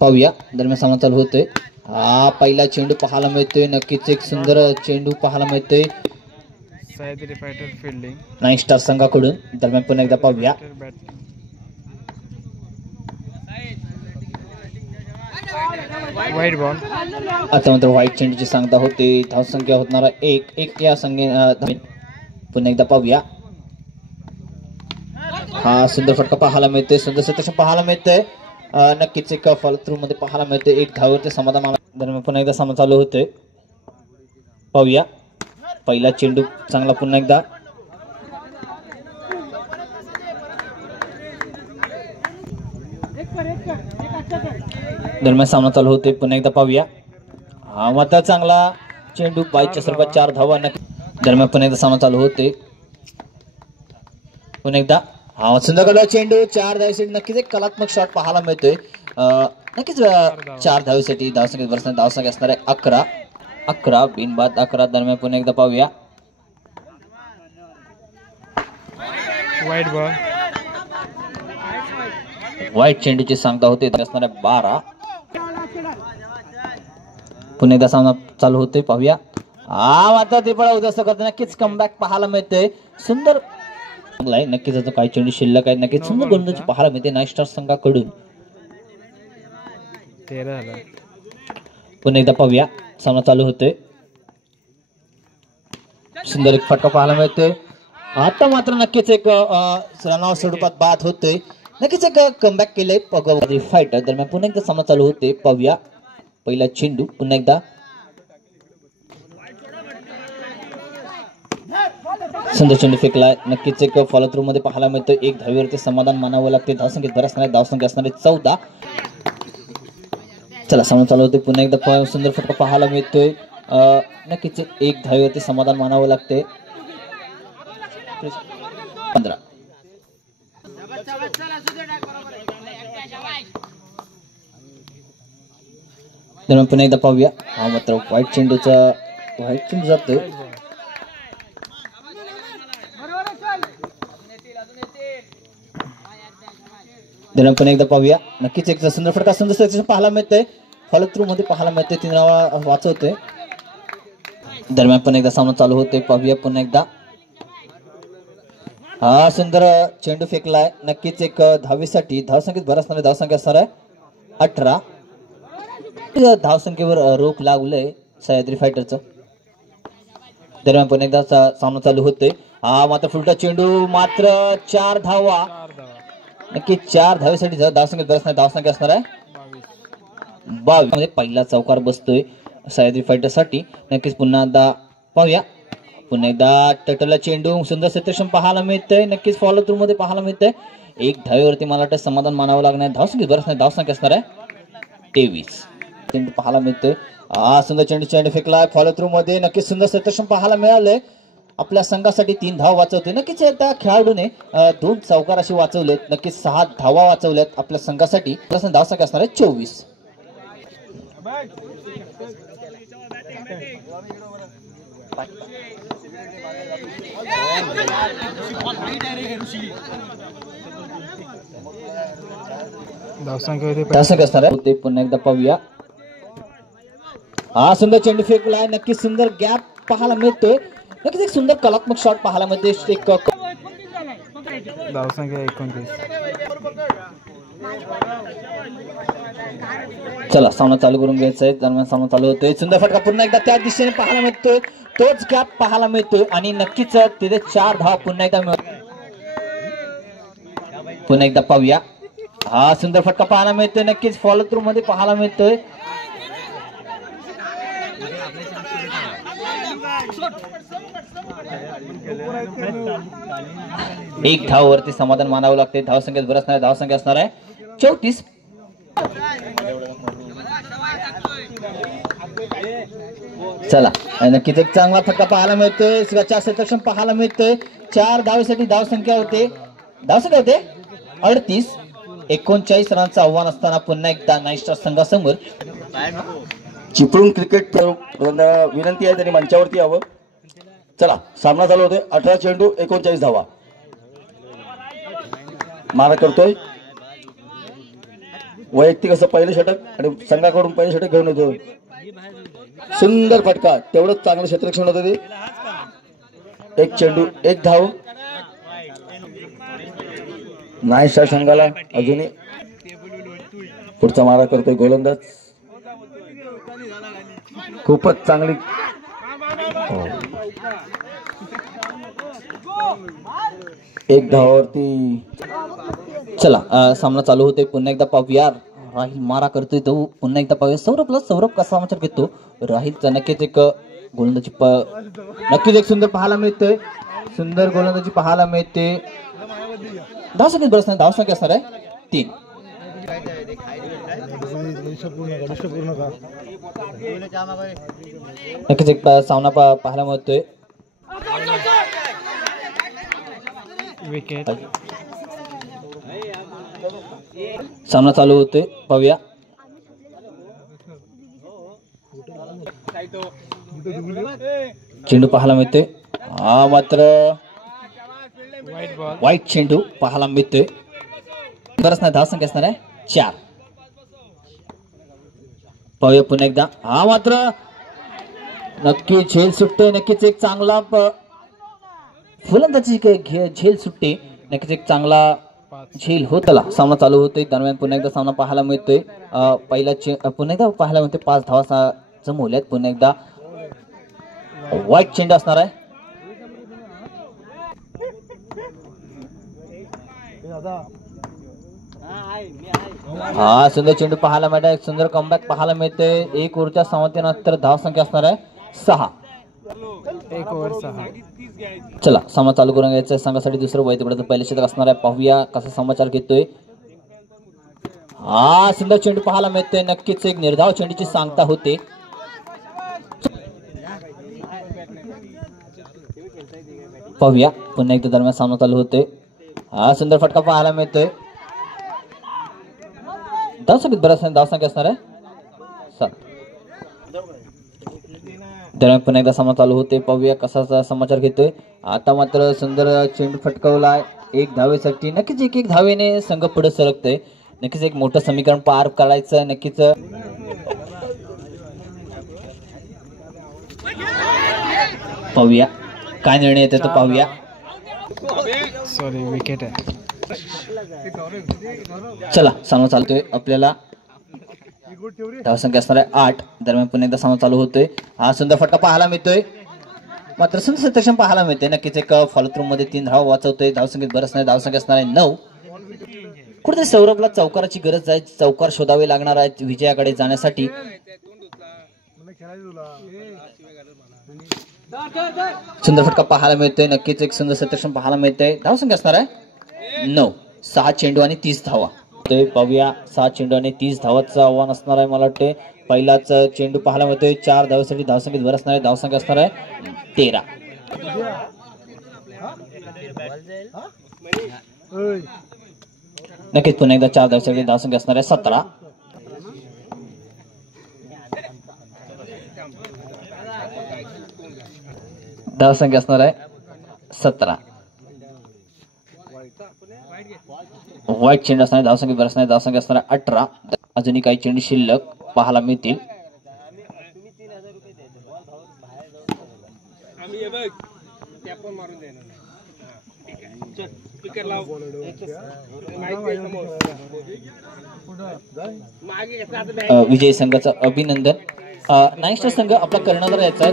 पाहूया दरम्यान सामना चालू होतोय. हा पहिला चेंडू पाहायला मिळतोय. नक्कीच एक सुंदर चेंडू पाहायला मिळतोय Sahyadri fighter fielding nine star संघाकडून. दरम्यान पुन्हा एकदा पाहूया. वाईट बॉल. आता मात्र व्हाईट चेंडूची सांगता होते. धावसंख्या होणार 1-1 या संख्ये. पुन्हा एकदा पाहूया. हा सुंदर फटका पाहायला मिळतोय. सुंदर सत्य पाहायला मिळतंय. नक्कीच एक फॉलो थ्रू मध्ये पाहायला मिळते. एक धावेवरती समाधान. दरम्यान पुन्हा एकदा सामना चालू होतोय. पाहूया पहिला चेंडू चांगला. पुन्हा एकदा दरम्यान सामना चालू होतोय. पुन्हा एकदा पाहूया. हा मात्र चांगला चेंडू 22च्या स्वरूपात 4 धावा. दरम्यान पुन्हा एकदा सामना चालू होते. पुन्हा एकदा हा सुंदर चेंडू 4 धावेसाठी. नक्कीच एक कलात्मक शॉट पाहायला मिळतोय. नक्कीच 4 धावेसाठी धावसंख्येत बरसण्यात धावसंख्या असणार आहे 11 बिनबाद 11. दरम्यान पुन्हा एकदा पाहूया. वाईट बॉल. व्हाईट चेंडूची सांगता होते. असणार आहे 12. पुन्हा एकदा सामना चालू होते. पाहूया. हा आता ते पण उद्या करताना नक्कीच कमबॅक पाहायला मिळते. सुंदर नक्कीच अजून काही चेंडू शिल्लक आहेत. नक्कीच सुंदर गोलंदाजी पाहायला मिळते नाईन स्टार संघाकडून. 13 झाला. पुन्हा एकदा पाहूया. सामना चालू होतोय. सुंदर एक फटका पाहायला मिळतोय. आता मात्र नक्कीच एक रनआउट स्वरूपात बाद होतोय. नक्कीच एक कमबॅक केलंय फायटर. दरम्यान पुन्हा एकदा सामना चालू होते. पाहूया पहिला चेंडू. पुन्हा एकदा सुंदर चेंडू फेकलाय. नक्कीच एक फॉलो थ्रू मध्ये पाहायला मिळतोय. एक धावेवरती समाधान मानावं लागते. धावसंख्येत बरंच नाही. धावसंख्या असणारे 14. चला सामना चालू होते. पुन्हा एकदा सुंदर फटका पाहायला मिळतोय. नक्कीच एक धावेवरती समाधान मानावं लागते. 15. दरम्यान पुन्हा एकदा पाहूया. हा मात्र व्हाईट चेंडू जातोय. दरम्यान पुन्हा एकदा पाहूया. नक्कीच एक सुंदर फटका सुंदर पाहायला मिळतोय. फॉलो थ्रू मध्ये पाहायला मिळते. 3 धावा वाचवतोय. दरम्यान पुन्हा एकदा सामना चालू होतोय. पाहूया पुन्हा एकदा. हा सुंदर चेंडू फेकलाय. नक्कीच एक धावेसाठी धावसंख्येत भर असणारी धावसंख्या असणार आहे 18. धावसंख्येवर रोख लागलंय सह्याद्री फायटरचं. दरम्यान पुन्हा एकदा सामना चालू होतोय. हा मात्र फुलटा चेंडू मात्र 4 धावा. नक्की 4 धावेसाठी धावसंख्येत बरंच नाही. धावसंख्या असणार आहे 22 मध्ये पहिला चौकार बसतोय सह्याद्री फायटर साठी. नक्कीच पुन्हा एकदा पाहूया. पुन्हा एकदा टटला चेंडू सुंदर सत्य पाहायला मिळतंय. नक्कीच फॉलो थ्रू मध्ये पाहायला मिळतंय. एक धावेवरती मला वाटतं समाधान मानावं लागणार. धावसंख्येत बरंच नाही. धावसंख्या असणार आहे 23. चेंडू पाहायला मिळतोय. हा सुंदर चेंडू फेकलाय फॉलो थ्रू मध्ये. नक्कीच सुंदर सत्य पाहायला मिळालंय. आपल्या संघासाठी 3 धाव वाचवते. नक्कीच त्या खेळाडूने 2 चौकार अशी वाचवलेत. नक्कीच 6 धावा वाचवल्यात आपल्या संघासाठी. धावसंख्या असणार आहे 24. धावसंख्या असणार आहे. पुन्हा एकदा पाहूया. हा सुंदर चेंडू फेकलाय. नक्कीच सुंदर गॅप पाहायला मिळतोय. नक्कीच एक सुंदर कलात्मक शॉट पाहायला मिळते. धावसंख्या 29. चला सामना चालू करून घ्यायचा आहे. दरम्यान सामना चालू होतोय. सुंदर फटका पुन्हा एकदा त्या दिशेने पाहायला मिळतोय. तोच गॅप पाहायला मिळतोय आणि नक्कीच तिथे 4 धावा पुन्हा एकदा पुन्हा एकदा पाहूया. हा सुंदर फटका पाहायला मिळतोय. नक्कीच फॉलो थ्रू मध्ये पाहायला मिळतोय. एक धाववरती समाधान मानावं लागते. धावसंख्येत बरंच नाही. धावसंख्या असणार आहे 34. चला नक्कीच एक चांगला फटका पाहायला मिळतोय. 4 सक्षम पाहायला मिळतोय. 4 धावेसाठी धावसंख्या होते 38. 39 रनचं आव्हान असताना पुन्हा एकदा नाईन स्टार संघासमोर चिपळूण क्रिकेट विनंती आहे त्यांनी मंचावरती यावं. चला सामना चालू होतोय. 18 चेंडू 39 धावा. मारा करतोय. वैयक्तिक असं पहिलं षटक आणि संघाकडून पहिलं षटक घेऊन येतो. सुंदर फटका, तेवढंच चांगलं क्षेत्ररक्षण होतं ते. एक चेंडू एक धाव. नाही शॉट संघाला अजूनही. पुढचा मारा करतोय गोलंदाज. खूपच चांगली. एक धावावरती. चला सामना चालू होते. पुन्हा एकदा पाहूया. राहिल मारा करतोय तो. पुन्हा एकदा पाहूया सौरभला. सौरभ कसा समाचार घेतो. राहिलचा नक्कीच एक गोलंदाजी नक्कीच एक सुंदर पाहायला मिळतोय. सुंदर गोलंदाजी पाहायला मिळते. धावसंख्या बरंच नाही. धावसंख्या असणार आहे 3. नक्कीच एक सामना पाहायला मिळतोय. विकेट. सामना चालू होतोय. पाहूया. चेंडू पाहायला मिळतोय. हा मात्र वाईट बॉल. वाईट चेंडू पाहायला मिळतोय. बरंच नाही. धावसंख्या असणार आहे 4. पाहूया पुन्हा एकदा. हा मात्र नक्की झेल सुटते. नक्कीच एक चांगला फलंदाजी झेल सुटते. नक्कीच एक चांगला झेल होतला. सामना चालू होतोय. दरम्यान पुन्हा एकदा सामना पाहायला मिळतोय. पुन्हा एकदा पाहायला मिळतोय. 5 धावा जमवल्यात. पुन्हा एकदा वाईट चेंडू असणार आहे. हा सुंदर चेंडू पाहायला मिळतोय. सुंदर कमबॅक पाहायला मिळते. 1 ओव्हरच्या समाप्तीनंतर धावसंख्या असणार आहे 6. 1 ओव्हर 6. चला सामना चालू करून घ्यायचा. संघासाठी दुसरं वैद्यपडाचं पहिलं षटक असणार आहे. पाहूया कसा समाचार घेतोय. हा सुंदर चेंडू पाहायला मिळतोय. नक्कीच एक निर्धाव चेंडूची सांगता होते. पाहूया पुन्हा एकदा दरम्यान सामना चालू होतोय. हा सुंदर फटका पाहायला मिळतोय. धावसंख्येत बराच धावसंख्या असणार आहे 7. दरम्यान पुन्हा एकदा सामना चालू होते. पाहूया कसा समाचार घेतोय. आता मात्र सुंदर चेंडू फटकावलाय 1 धावेसाठी. नक्कीच एक धावेने संघ पुढे सरकतोय. नक्कीच एक मोठं समीकरण पार करायचं. नक्कीच पाहूया काय निर्णय येतो तो पाहूया. सॉरी विकेट आहे. चला सामना चालतोय. आपल्याला धावसंख्या असणार आहे 8. दरम्यान पुन्हा एकदा सामना चालू होतोय. हा सुंदर फटका पाहायला मिळतोय. मात्र सुंदर क्षेत्ररक्षण पाहायला मिळते. नक्कीच एक फॉलोथ्रू मध्ये 3 धावा वाचवतोय. धावसंख्येत बरंच नाही. धावसंख्या असणार आहे 9. कुठेतरी सौरभला चौकाराची गरज आहे. चौकार शोधावे लागणार आहेत विजयाकडे जाण्यासाठी. सुंदर फटका पाहायला मिळतोय. नक्कीच एक सुंदर क्षेत्ररक्षण पाहायला मिळतंय. धावसंख्या असणार आहे 9. 6 चेंडू आणि 30 धावा. पाहूया 6 चेंडू आणि 30 धावाचं आव्हान असणार आहे. मला वाटते पहिलाच चेंडू पाहायला मिळतोय. 4 धावेसाठी धावसंख्येत भर असणार आहे. धावसंख्या असणार आहे 13. नक्कीच पुन्हा एकदा 4 धावेसाठी धावसंख्या असणार आहे 17. धावसंख्या असणार आहे 17. वाईट चेंडू असणार. धावसंख्या बरंच नाही. धावसंख्या असणार आहे 18. अजूनही काही चेंडू शिल्लक पाहायला मिळतील. विजयी संघाचं अभिनंदन. नाईस्टर संघ आपला कर्णधार यायचा